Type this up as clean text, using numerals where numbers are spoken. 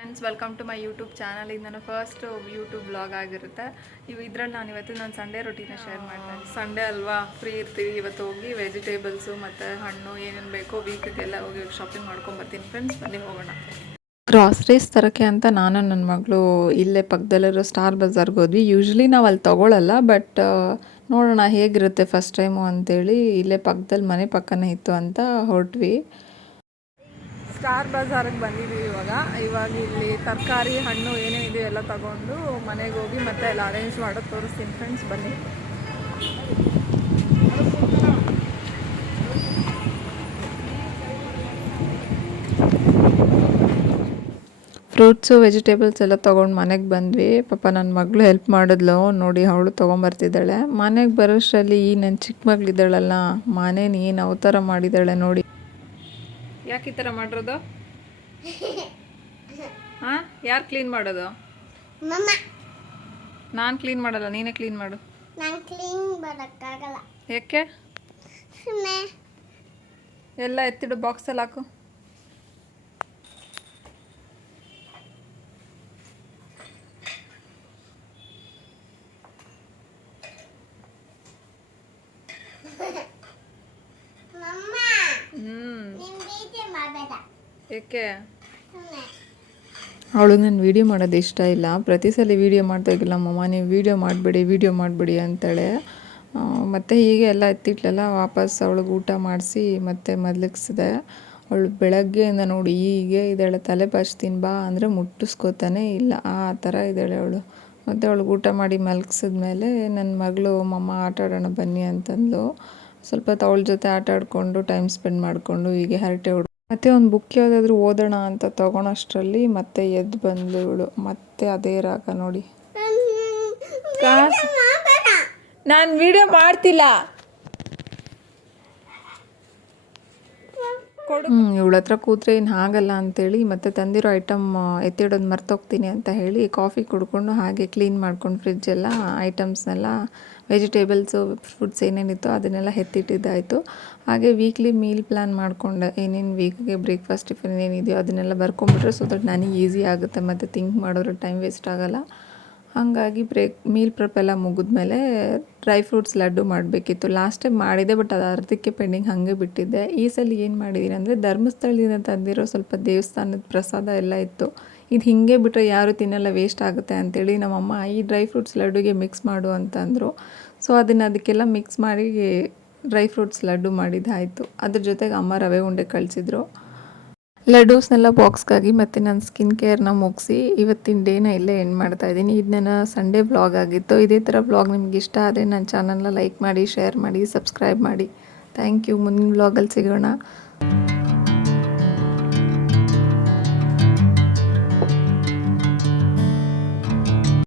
Friends, welcome to my YouTube channel. ಇದು ನನ್ನ first YouTube blog ಆಗಿರುತ್ತೆ. ಇದರಲ್ಲಿ ನಾನು ಇವತ್ತು ನನ್ನ ಸಂಡೇ ರೊಟೀನ ಶೇರ್ ಮಾಡ್ತೀನಿ. ಸಂಡೇ ಅಲ್ವಾ, ಫ್ರೀ ಇರ್ತೀವಿ. ಇವತ್ತು ಹೋಗಿ ವೆಜಿಟೇಬಲ್ಸು ಮತ್ತು ಹಣ್ಣು ಏನೇನು ಬೇಕೋ ವೀಕಿಗೆಲ್ಲ ಹೋಗಿ ಶಾಪಿಂಗ್ ಮಾಡ್ಕೊಂಬರ್ತೀನಿ. ಫ್ರೆಂಡ್ಸ್, ಬನ್ನಿ ಹೋಗೋಣ. ಗ್ರಾಸರೀಸ್ ತರೋಕ್ಕೆ ಅಂತ ನಾನು ನನ್ನ ಮಗಳು ಇಲ್ಲೇ ಪಕ್ಕದಲ್ಲಿರೋ ಸ್ಟಾರ್ ಬಜಾರ್ಗೆ ಹೋದ್ವಿ. ಯೂಶ್ವಲಿ ನಾವು ಅಲ್ಲಿ ತೊಗೊಳ್ಳಲ್ಲ, ಬಟ್ ನೋಡೋಣ ಹೇಗಿರುತ್ತೆ ಫಸ್ಟ್ ಟೈಮು ಅಂತೇಳಿ ಇಲ್ಲೇ ಪಕ್ಕದಲ್ಲಿ ಮನೆ ಪಕ್ಕನೇ ಇತ್ತು ಅಂತ ಹೊರಟ್ವಿ. ಸ್ಟಾರ್ ಬಜಾರಿಗೆ ಬಂದಿದ್ದೀವಿ ಇವಾಗ ಇಲ್ಲಿ ತರಕಾರಿ ಹಣ್ಣು ಏನೇನಿದೆ ಎಲ್ಲ ತಗೊಂಡು ಮನೆಗೆ ಹೋಗಿ ಮತ್ತೆ ಎಲ್ಲ ಅರೇಂಜ್ ಮಾಡೋದು ತೋರಿಸ್ತೀನಿ. ಫ್ರೆಂಡ್ಸ್, ಬನ್ನಿ. ಫ್ರೂಟ್ಸು ವೆಜಿಟೇಬಲ್ಸ್ ಎಲ್ಲ ತೊಗೊಂಡು ಮನೆಗೆ ಬಂದ್ವಿ. ಪಾಪ ನನ್ನ ಮಗಳು ಹೆಲ್ಪ್ ಮಾಡಿದ್ಲು ನೋಡಿ, ಅವಳು ತೊಗೊಂಬರ್ತಿದ್ದಾಳೆ. ಮನೆಗೆ ಬರೋಷ್ಟರಲ್ಲಿ ಈ ನನ್ನ ಚಿಕ್ಕ ಮಗಳಿದ್ದಾಳಲ್ಲ, ಮನೇನ ಏನು ಅವತಾರ ಮಾಡಿದ್ದಾಳೆ ನೋಡಿ. ಯಾಕೆ ಈ ಥರ ಮಾಡಿರೋದು? ಹಾಂ, ಯಾರು ಕ್ಲೀನ್ ಮಾಡೋದು? ನಾನು ಕ್ಲೀನ್ ಮಾಡಲ್ಲ, ನೀನೇ ಕ್ಲೀನ್ ಮಾಡು. ಯಾಕೆ? ಎಲ್ಲ ಎತ್ತಿಡು, ಬಾಕ್ಸಲ್ಲಿ ಹಾಕು. ಏಕೆ? ಅವಳು ನಾನು ವೀಡಿಯೋ ಮಾಡೋದು ಇಷ್ಟ ಇಲ್ಲ. ಪ್ರತಿ ಸಲ ವೀಡಿಯೋ ಮಾಡ್ತಾಯಿಲ್ಲ, ಮಮ್ಮ ನೀವು ವೀಡಿಯೋ ಮಾಡಿಬಿಡಿ ಅಂತಾಳೆ. ಮತ್ತು ಹೀಗೆ ಎಲ್ಲ ಎತ್ತಿಟ್ಲೆಲ್ಲ ವಾಪಸ್ ಅವಳಿಗೆ ಊಟ ಮಾಡಿಸಿ ಮತ್ತೆ ಮಲಗಿಸಿದೆ. ಅವಳು ಬೆಳಗ್ಗೆಯಿಂದ ನೋಡಿ ಹೀಗೆ ಇದ್ದಾಳೆ. ತಲೆ ಬಾಚ್ತೀನಿ ಬಾ ಅಂದರೆ ಮುಟ್ಟಿಸ್ಕೋತಾನೆ ಇಲ್ಲ, ಆ ಥರ ಇದ್ದಾಳೆ ಅವಳು. ಮತ್ತು ಅವಳಿಗೆ ಊಟ ಮಾಡಿ ಮಲಗಿಸಿದ್ಮೇಲೆ ನನ್ನ ಮಗಳು ಮಮ್ಮ ಆಟ ಆಡೋಣ ಬನ್ನಿ ಅಂತಂದ್ಲು. ಸ್ವಲ್ಪ ಹೊತ್ತು ಅವಳ ಜೊತೆ ಆಟ ಆಡಿಕೊಂಡು ಟೈಮ್ ಸ್ಪೆಂಡ್ ಮಾಡಿಕೊಂಡು ಹೀಗೆ ಹರಟೆ ಹೊಡ್ಕೊಂಡು ಮತ್ತು ಒಂದು ಬುಕ್ ಯಾವುದಾದ್ರೂ ಓದೋಣ ಅಂತ ತೊಗೊಳೋಷ್ಟರಲ್ಲಿ ಮತ್ತೆ ಎದ್ದು ಬಂದು ಇವಳು ಮತ್ತೆ ಅದೇ ರಾಗ ನೋಡಿ. ನಾನು ವಿಡಿಯೋ ಮಾಡ್ತಿಲ್ಲ, ಇವಳ ಹತ್ರ ಕೂತ್ರೆ ಏನು ಆಗಲ್ಲ ಅಂತೇಳಿ ಮತ್ತೆ ತಂದಿರೋ ಐಟಮ್ ಎತ್ತಿಡೋದು ಮರ್ತೋಗ್ತೀನಿ ಅಂತ ಹೇಳಿ ಕಾಫಿ ಕುಡ್ಕೊಂಡು ಹಾಗೆ ಕ್ಲೀನ್ ಮಾಡ್ಕೊಂಡು ಫ್ರಿಜ್ಜೆಲ್ಲ ಐಟಮ್ಸ್ನೆಲ್ಲ ವೆಜಿಟೇಬಲ್ಸು ಫ್ರೂಟ್ಸ್ ಏನೇನಿತ್ತು ಅದನ್ನೆಲ್ಲ ಎತ್ತಿಟ್ಟಿದ್ದಾಯಿತು. ಹಾಗೆ ವೀಕ್ಲಿ ಮೀಲ್ ಪ್ಲ್ಯಾನ್ ಮಾಡಿಕೊಂಡೆ, ಏನೇನು ವೀಕ್ಗೆ ಬ್ರೇಕ್ಫಾಸ್ಟ್ ಟಿಫಿನ್ ಏನಿದೆಯೋ ಅದನ್ನೆಲ್ಲ ಬರ್ಕೊಂಬಿಟ್ರೆ ಸೊ ದಟ್ ನನಗೆ ಈಸಿ ಆಗುತ್ತೆ ಮತ್ತು ಥಿಂಕ್ ಮಾಡೋರು ಟೈಮ್ ವೇಸ್ಟ್ ಆಗೋಲ್ಲ. ಹಾಗಾಗಿ ಮೀಲ್ ಪ್ರೆಪ್ ಎಲ್ಲ ಮುಗಿದ್ಮೇಲೆ ಡ್ರೈ ಫ್ರೂಟ್ಸ್ ಲಡ್ಡು ಮಾಡಬೇಕಿತ್ತು. ಲಾಸ್ಟ್ ಟೈಮ್ ಮಾಡಿದೆ, ಬಟ್ ಅದು ಅರ್ಧಕ್ಕೆ ಪೆಂಡಿಂಗ್ ಹಾಗೆ ಬಿಟ್ಟಿದ್ದೆ. ಈ ಸಲ ಏನು ಮಾಡಿದ್ದೀನಿ ಅಂದರೆ ಧರ್ಮಸ್ಥಳದಿಂದ ತಂದಿರೋ ಸ್ವಲ್ಪ ದೇವಸ್ಥಾನದ ಪ್ರಸಾದ ಎಲ್ಲ ಇತ್ತು. ಇದು ಹೀಗೆ ಬಿಟ್ಟರೆ ಯಾರು ತಿನ್ನಲ್ಲ, ವೇಸ್ಟ್ ಆಗುತ್ತೆ ಅಂತೇಳಿ ನಮ್ಮಮ್ಮ ಈ ಡ್ರೈ ಫ್ರೂಟ್ಸ್ ಲಡ್ಡುಗೆ ಮಿಕ್ಸ್ ಮಾಡು ಅಂತಂದರು. ಸೊ ಅದಕ್ಕೆಲ್ಲ ಮಿಕ್ಸ್ ಮಾಡಿ ಡ್ರೈ ಫ್ರೂಟ್ಸ್ ಲಡ್ಡು ಮಾಡಿದ್ದಾಯಿತು. ಅದ್ರ ಜೊತೆಗೆ ಅಮ್ಮ ರವೆ ಉಂಡೆ ಕಳಿಸಿದ್ರು. ಲಡ್ಡೂಸ್ನೆಲ್ಲ ಬಾಕ್ಸ್ಗಾಗಿ ಮತ್ತು ನನ್ನ ಸ್ಕಿನ್ ಕೇರ್ನ ಮುಗಿಸಿ ಇವತ್ತಿನ ಡೇನ ಇಲ್ಲೇ ಎಂಡ್ ಮಾಡ್ತಾಯಿದ್ದೀನಿ. ಇದು ನನ್ನ ಸಂಡೇ ವ್ಲಾಗ್ ಆಗಿತ್ತು. ಇದೇ ಥರ ವ್ಲಾಗ್ ನಿಮ್ಗೆ ಇಷ್ಟ ಆದರೆ ನನ್ನ ಚಾನಲ್ನ ಲೈಕ್ ಮಾಡಿ, ಶೇರ್ ಮಾಡಿ, ಸಬ್ಸ್ಕ್ರೈಬ್ ಮಾಡಿ. Thank you. ಮುಂದಿನ ವ್ಲಾಗಲ್ಲಿ ಸಿಗೋಣ.